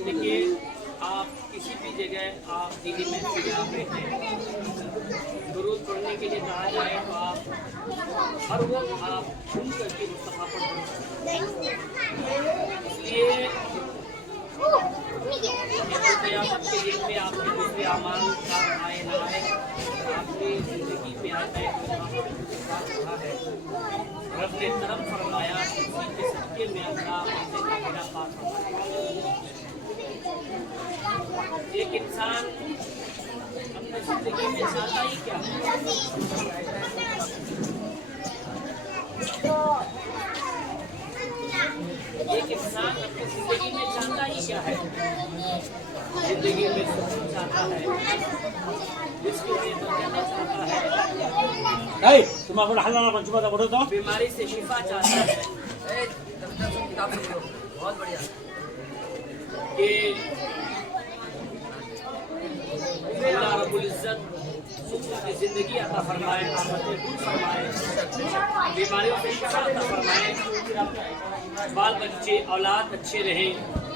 देखिए, आप किसी भी जगह आप दीदी में बैठे दुरूद पढ़ने के लिए कहा जाए तो आप हर वक्त आप घूम करके मुस्तफा पढ़ते हैं। इसलिए क़यामत के दिन में आपके दूसरे अमाल का आए ना आए आपकी जिंदगी में आता है है रब ने करम फरमाया किसी के सदके में अल्लाह आपसे मेरा पास एक इंसान अपनी जिंदगी में चाहता ही क्या है? एक इंसान अपनी जिंदगी में चाहता ही क्या है? जिंदगी में सुकून चाहता है, जिसके लिए तो कहना चाहता है, बीमारी से शिफा चाहता है बहुत बढ़िया कि अल्लाह रब्बुल इज्जत सुकून की जिंदगी अता फरमाए, आफतें दूर फरमाए, बीमारियों से शिफा अता फरमाए, बाल बच्चे औलाद अच्छे रहें,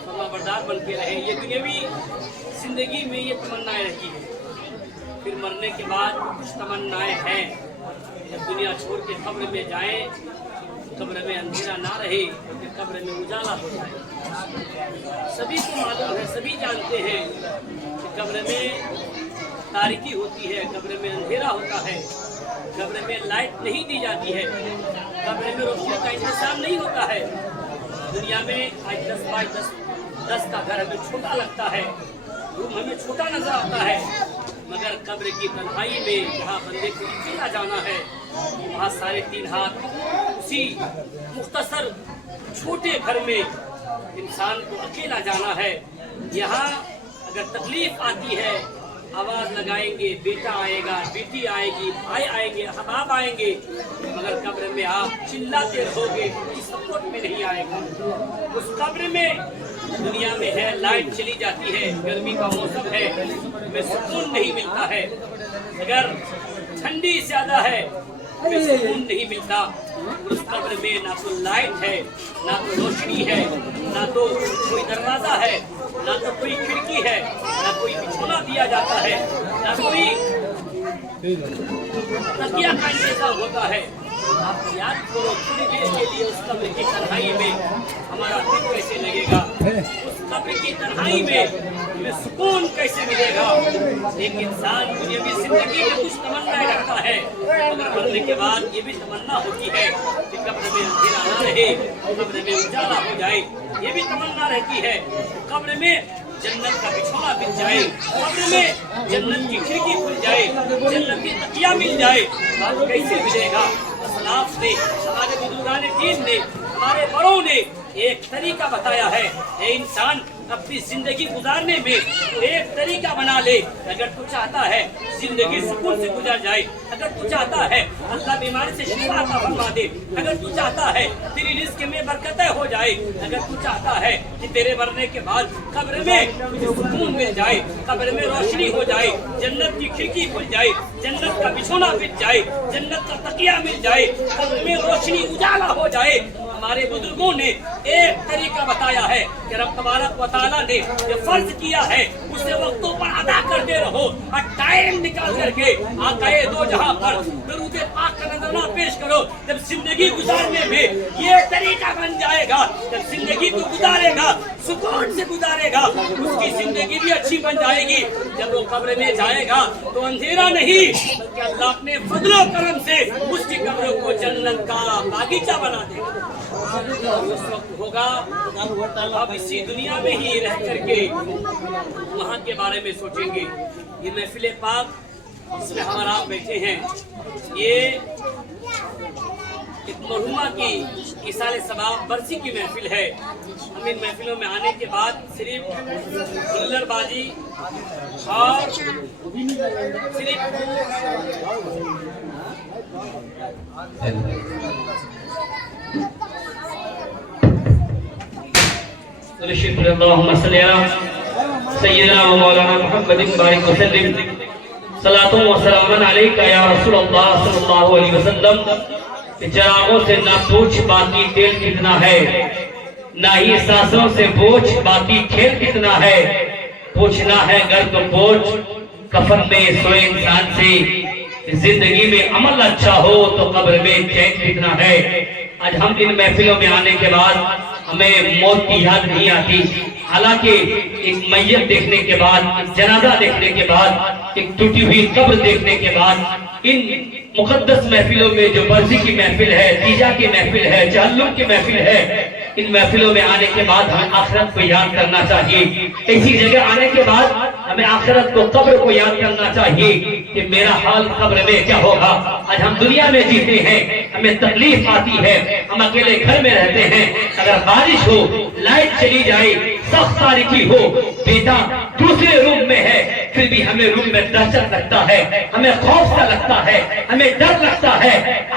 फरमाबरदार बन के रहें। ये दुनियावी जिंदगी में ये तमन्नाएं रहती हैं। फिर मरने के बाद कुछ तमन्नाएं हैं, जब दुनिया छोड़ के कब्र में जाएं, कब्र में अंधेरा ना रहे, फिर कब्र में उजाला हो जाए। सभी को मालूम है, सभी जानते हैं कि कब्र में तारीकी होती है, कब्र में अंधेरा होता है, कब्र में लाइट नहीं दी जाती है, कब्र में रोशनी का इंतजाम नहीं होता है। दुनिया में आज 10 बाई 10 का घर हमें छोटा लगता है, रूम हमें छोटा नजर आता है, मगर कब्र की तन्हाई में जहाँ बंदे को अकेला जाना है, वहाँ 3.5 हाथ उसी मुख्तसर छोटे घर में इंसान को अकेला जाना है। यहाँ अगर तकलीफ आती है, आवाज लगाएंगे, बेटा आएगा, बेटी आएगी, भाई आएंगे, अहबाब आएंगे, मगर कब्र में आप चिल्लाते रहोगे, कोई सपोर्ट में नहीं आएगा। उस कब्र में दुनिया में है लाइट चली जाती है, गर्मी का मौसम है, हमें सुकून नहीं मिलता है, अगर ठंडी ज्यादा है हमें सुकून नहीं मिलता। उस कब्र में ना तो लाइट है, ना तो रोशनी है, ना तो कोई दरवाजा है, ना तो कोई खिड़की है, ना कोई बिछौना दिया जाता है, ना कोई तकिया का इंतजाम होता है। आप याद करो थोड़ी देर के लिए उस कब्र की तन्हाई में हमारा दिल कैसे लगेगा, उस कब्र की तन्हाई में हमें सुकून कैसे मिलेगा। एक इंसान दुनियावी जिंदगी में कुछ तमन्नाएं रखता है, मगर मरने के बाद ये भी तमन्ना होती है कि कब्र में अंधेरा ना रहे, कब्र में उजाला हो जाए, ये भी तमन्ना रहती है। कब्र में जन्नत का बिछौना मिल जाए, कब्र में जन्नत की खिड़की खुल जाए, जन्नत की तकिया मिल जाए, आप कैसे मिलेगा? असलाफ ने, हमारे बुजुर्गान दीन ने, हमारे बड़ों ने एक तरीका बताया है। ये इंसान अपनी जिंदगी गुजारने में एक तरीका बना ले। अगर तू चाहता है जिंदगी सुकून से गुजर जाए, अगर तू चाहता है अल्लाह बीमारी से शिफा अता फरमा दे, अगर तू चाहता है तेरी रिस्क में बरकतें हो जाए, अगर तू चाहता है कि तेरे मरने के बाद कब्र में तुझे सुकून मिल जाए, कब्र में रोशनी हो जाए, जन्नत की खिड़की खुल जाए, जन्नत का बिछौना मिल जाए, जन्नत का तकिया मिल जाए, कब्र में रोशनी उजाला हो जाए, हमारे बुजुर्गों ने एक तरीका बताया है कि रब तबारक व तआला ने जो फर्ज किया है उसे वक्तों पर अदा करते रहो और टाइम निकाल करके आकाए दो जहां पर दरूद पाक का नजराना पेश करो। जब जिंदगी गुजारने में ये तरीका बन जाएगा, जब जिंदगी को गुजारेगा, सुकून से गुजारेगा, उसकी जिंदगी भी अच्छी बन जाएगी। जब वो कब्र में जाएगा तो अंधेरा नहीं बल्कि अल्लाह अपने फजलो करम से उसकी कब्र को जन्नत का बागीचा बना देगा। उस वक्त होगा अब इसी दुनिया में ही रह करके वहाँ के बारे में सोचेंगे। ये महफिल पाक जिसमें हमारा आप बैठे हैं, ये एक मरहुमा की इसाले सबाब बरसी की महफिल है। हम इन महफिलों में आने के बाद सिर्फ हुल्लड़बाजी और सिर्फ अल्लाहुम्मा सल्ली अला सय्यिदना व मौलाना मुहम्मदिन बारिक वसल्लिम सलातु व सलामुन अलैका या रसूलल्लाह सल्लल्लाहु अलैहि वसल्लम। चरागों से ना पूछ बाकी तेल कितना है, ना ही सांसों से पूछ बाकी खेल कितना है। पूछना है घर तो पूछ कफन में सोए इंसान से, जिंदगी में अमल अच्छा हो तो कब्र में चैन कितना है। आज हम इन महफिलों में आने के बाद हमें मौत की याद नहीं आती, हालांकि एक मैयत देखने के बाद, एक जनाजा देखने के बाद, एक टूटी हुई कब्र देखने के बाद इन मुकद्दस महफिलों में जो बरसी की महफिल है, तीजा की महफिल है, जहल्लुम की महफिल है, इन महफिलों में आने के बाद हमें आखिरत को याद करना चाहिए। ऐसी जगह आने के बाद हमें आखिरत को, कब्र को याद करना चाहिए कि मेरा हाल कब्र में क्या होगा। आज हम दुनिया में जीते हैं, हमें तकलीफ आती है, हम अकेले घर में रहते हैं, अगर बारिश हो, लाइट चली जाए, सख्त तारीकी हो, बेटा दूसरे रूम में है, फिर भी हमें रूम में दहशत लगता है, हमें खौफ सा लगता है, हमें डर लगता है।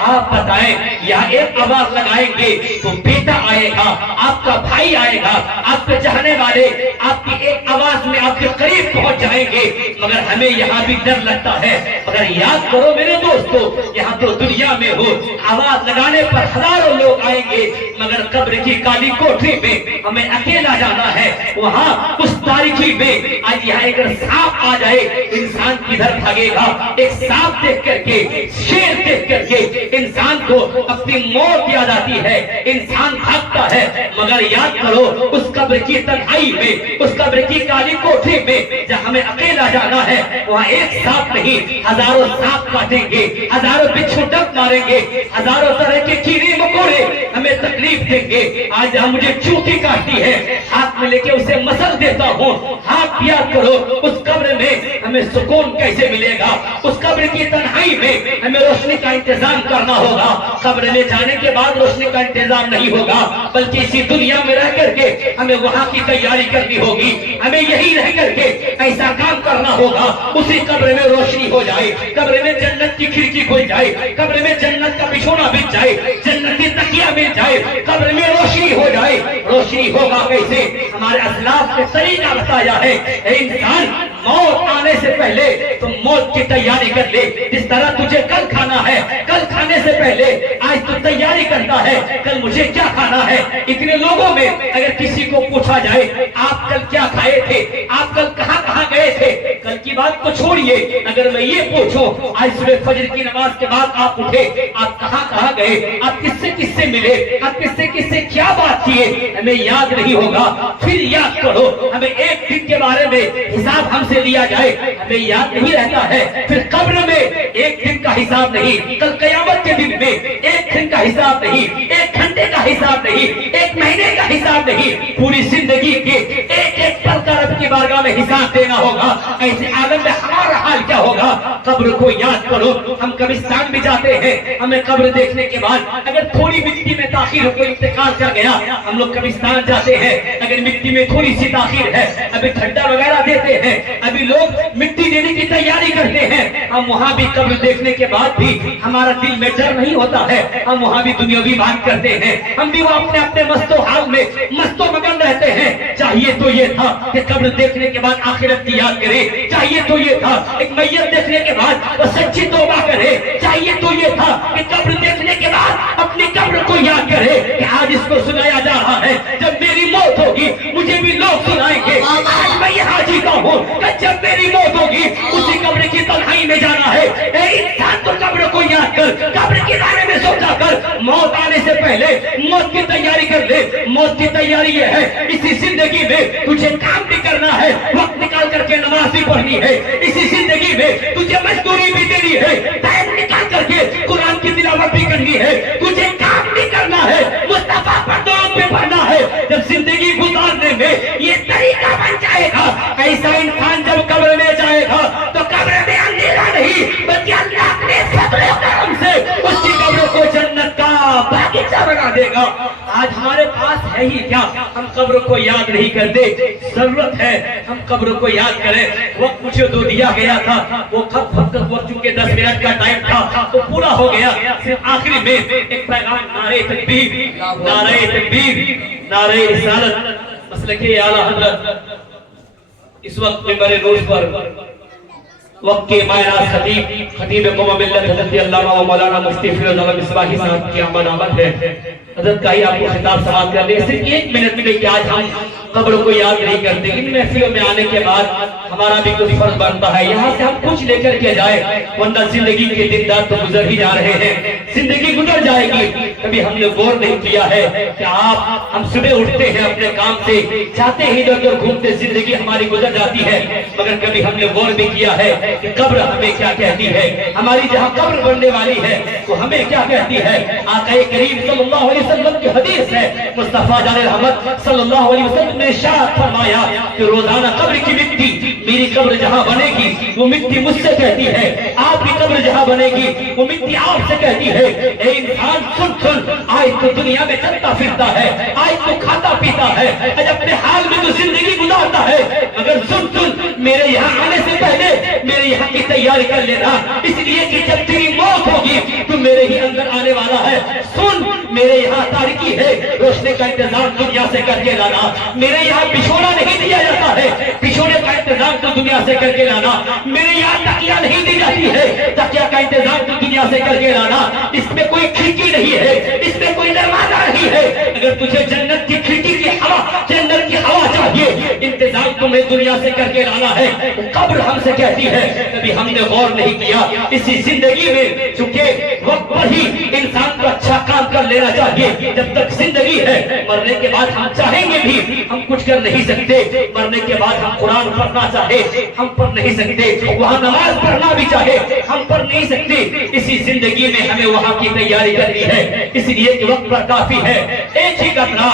आप बताएं, यहाँ एक आवाज लगाएंगे तो बेटा आएगा, आपका भाई आएगा, आपके चाहने वाले आपकी एक आवाज में आपके करीब पहुंच जाएंगे, मगर हमें यहाँ भी डर लगता है। मगर याद करो मेरे दोस्तों, यहाँ तो दुनिया में हो, आवाज लगाने पर हजारों लोग आएंगे, मगर कब्र की काली कोठरी में हमें अकेला जाना है। वहाँ उस तारीखी में आज यहाँ अगर सांप आ जाए, इंसान किधर भागेगा। एक सांप देख करके, शेर देख करके इंसान को अपनी मौत याद आती है, इंसान भागता है। मगर याद करो उस कब्र की तन्हाई में, उस कब्र की काली कोठरी में जब हमें अकेला जाना है, वहाँ एक सांप नहीं, हजारों सांप काटेंगे, हजारों बिच्छू डंक मारेंगे, हजारों तरह के कीड़े मकोड़े हमें तकलीफ देंगे। आज जहाँ मुझे चूटी काटती है, हाथ में लेके उसे मसल देता हूँ। हाथ याद करो उस कब्र में हमें सुकून कैसे मिलेगा। उस कब्र की तन्हाई में हमें रोशनी का इंतजाम करना होगा। कब्र में जाने के बाद रोशनी का इंतजाम नहीं होगा, बल्कि इसी दुनिया में रह करके हमें वहाँ की तैयारी करनी होगी। हमें यही रह करके ऐसा काम करना होगा, उसी कब्र में रोशनी हो जाए, कब्र में जन्नत की खिड़की खुल जाए, कब्र में जन्नत का बिछोना बिछ जाए, जन्नत की तकिया मिल जाए, कब्र में रोशनी हो जाए। रोशनी होगा कैसे? हमारे असलाफ ने तरीका बताया है, इंसान मौत आने से पहले तुम मौत की तैयारी कर ले। जिस तरह तुझे कल खाना है, कल खाने से पहले आज तू तैयारी करता है, कल मुझे क्या खाना है। इतने लोगों में अगर किसी को पूछा जाए आप कल क्या खाए थे, आप कल कहाँ कहाँ गए थे, कल की बात को छोड़िए, अगर मैं ये पूछूं आज सुबह फजर की नमाज के बाद आप उठे, आप कहाँ कहाँ गए, आप किससे किससे मिले, आप किससे किससे क्या बात किए, हमें याद नहीं होगा। फिर याद करो, हमें एक दिन के बारे में हिसाब हमसे लिया जाए, हमें याद नहीं रहता है। फिर कब्र में एक दिन का हिसाब नहीं, कल कयामत के दिन में एक दिन का हिसाब नहीं, एक घंटे का हिसाब नहीं, एक महीने का हिसाब नहीं, पूरी जिंदगी के एक एक पल का रब की बारगाह में हिसाब देना होगा। ऐसे आलम में हमारा हाल क्या होगा। कब्र को याद करो। हम कब्रिस्तान में जाते हैं, हमें कब्र देखने के बाद अगर थोड़ी मिट्टी में ताखिर हो, कोई इंतकाल कर गया, हम लोग कब्रिस्तान जाते हैं, अगर मिट्टी में थोड़ी सी ताखिर है, अभी खड्डा वगैरह देते हैं, अभी लोग मिट्टी देने की तैयारी करते हैं, हम वहाँ भी कब्र देखने के बाद भी हमारा दिल में डर नहीं होता है, हम वहाँ भी दुनियावी बात करते हैं, हम भी वो अपने अपने मस्तो हाल में मस्तो मगन रहते हैं। चाहिए तो ये था कि कब्र देखने के बाद आखिरत की याद करे, चाहिए तो ये था एक मैयत देखने के बाद वो सच्ची तौबा करे, चाहिए तो ये था कि कब्र देखने के बाद अपनी कब्र को याद करे कि आज इसको सुनाया जा रहा है, जब मेरी मौत होगी मुझे भी लोग सुनाएंगे। आज मैं यहाँ जीता हूँ कि जब मेरी मौत होगी उसी कब्र की तन्हाई में जाना है। इंसान तो कब्र को याद कर, कब्र के बारे में सोचा कर, मौत आने से पहले मौत की तैयारी कर ले। मौत की तैयारी ये है, इसी जिंदगी में तुझे काम भी करना है, वक्त निकाल करके नमाज भी पढ़नी है, इसी जिंदगी में तुझे मजदूरी भी देनी है, टाइम निकाल करके कुरान की तिलावत भी करनी है, तुझे काम भी करना है, मुस्तफा पर दुरूद भी पढ़ना है। जब जिंदगी गुजारने में ये तरीका बन जाएगा, ऐसा इंसान जब कब्र में जाएगा तो कब्र में अंधेरा नहीं, बल्कि अल्लाह अपने फजल करम से उसकी कब्र को जन्नत का बागीचा बना देगा। आज हमारे पास है ही क्या, हम कब्र को याद नहीं करते। जरूरत है हम कब्र को याद करें। वक्त मुझे तो दिया गया था, वो वक्त चूंकि 10 मिनट का टाइम था तो पूरा हो गया। सिर्फ आखिरी में एक पैगाम, नारे तकबीर, नारे तकबीर, नारे रिसालत, मसलके आला हज़रत इस वक्त मिंबर रोज पर وقت کے مائنہ خطیب قوم ملت حضرت علامہ و مولانا مفتی فیروز احمد مصباحی صاحب کی آمد ہے. حضرت کا ہی آپ کو خطاب سماعت کر لیں. صرف ایک منٹ میں کہ آج ہم قبر کو یاد نہیں کرتے. ان محفلوں میں آنے کے بعد ہمارا بھی کچھ فرض بنتا ہے یہاں سے ہم کچھ لے کر کے جائے, ورنہ زندگی کے دن رات تو گزر ہی جا رہے ہیں, زندگی گزر جائے گی. کبھی ہم نے غور نہیں کیا ہے کہ ہم صبح اٹھتے ہیں اپنے کام سے, جاتے ہی ادھر ادھر گھومتے, زندگی ہماری گزر جاتی ہے, مگر کبھی ہم نے غور بھی کیا ہے کہ قبر ہمیں کیا کہتی ہے, ہماری جہاں قبر بننے والی ہے وہ ہمیں کیا کہتی ہے. آقا کریم صلی اللہ علیہ وسلم کی حدیث ہے, مصطفیٰ جان رحمت صلی اللہ علیہ وسلم نے ارشاد فرمایا کہ روزانہ قبر کی مٹی, میری قبر جہاں بنے گی وہ مٹی مجھ سے کہتی ہے, آپ کی قبر جہاں بنے گی وہ مٹی آپ سے کہتی ہے. اے انسان سن سن, آج تو دنیا میں چلتا پھرتا ہے, آج تو کھاتا پیتا ہے, آج اپنے حال میں تو زندگی گزارتا ہے, مگر سن سن میرے یہاں آنے سے پہلے میرے یہاں کی تیاری کر لینا, اس لیے کہ جب تیری موت ہوگی تو میرے ہی اندر آنے والا ہے. سن, میرے یہاں تاریکی ہے, روشنی کا انتظام دنیا سے کر کے لانا. میرے یہاں بچھونا نہیں دیا جاتا ہے, بچھونے کا انتظام تو دنیا سے کر کے لانا. میرے یہاں تکیہ نہیں دی جاتی ہے, تکیہ کا انتظام تو دنیا سے کر کے لانا. اس میں کوئی کھڑکی نہیں ہے, اس میں کوئی دروازہ نہیں ہے. اگر تجھے جنت کی کھڑکی کی ہوا, جنت کی ہوا چاہیے, انتظام تمہیں دنیا سے کر کے لانا ہے. قبر ہم سے کہتی ہے, کبھی ہم نے غور نہیں کیا. اسی زندگی میں چونکہ وقت پر ہی انسان کو اچھا کام کر لینا چاہیے. جب تک زندگی ہے, مرنے کے بعد ہم چاہیں گے بھی ہم کچھ کر نہیں سکتے. مرنے کے بعد ہم قرآن پڑھنا چاہے ہم پڑھ نہیں سکتے, وہاں نماز پڑھنا بھی چاہے ہم پڑھ نہیں سکتے. اسی زندگی میں ہمیں وہاں کی تیاری کرنی ہے, اس لیے کہ وقت پر کافی ہے. ایک ہی قطرہ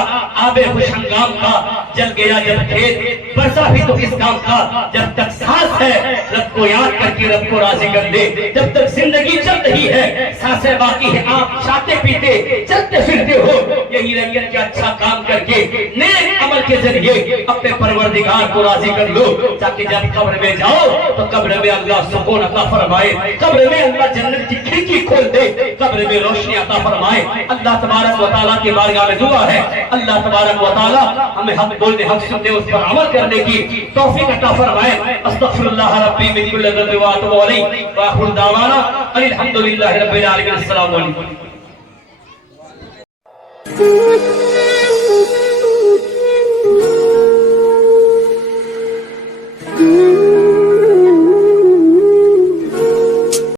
آب خوش ہنگام کا, جل گیا جب کھیت برسا بھی تو کس کام کا. جب تک سانس ہے رب کو یاد کر کے رب کو راضی کر لے, جب تک زندگی چل رہی ہے, سانسیں باقی ہے, آپ کھاتے پیتے چلتے پھرتے ہو, یہی رنگت کے اچھا کام کر کے نیک عمل کے ذریعے اپنے پروردگار کو راضی کر لو, تاکہ جب قبر میں جاؤ تو قبر میں اللہ سکون عطا فرمائے, قبر میں اللہ جنت کی کھڑکی کھول دے, قبر میں روشنی عطا فرمائے. اللہ تبارک و تعالیٰ کی بارگاہ میں دعا ہے, اللہ تبارک و تعالیٰ ہمیں حق بولنے, حق سننے, اس پر عمل کرنے کی توفیق عطا فرمائے. استغفر اللہ ربی من کل ذنب واتوب الیہ, وآخر دعوانا ان الحمد للہ رب العالمین. السلام علیکم.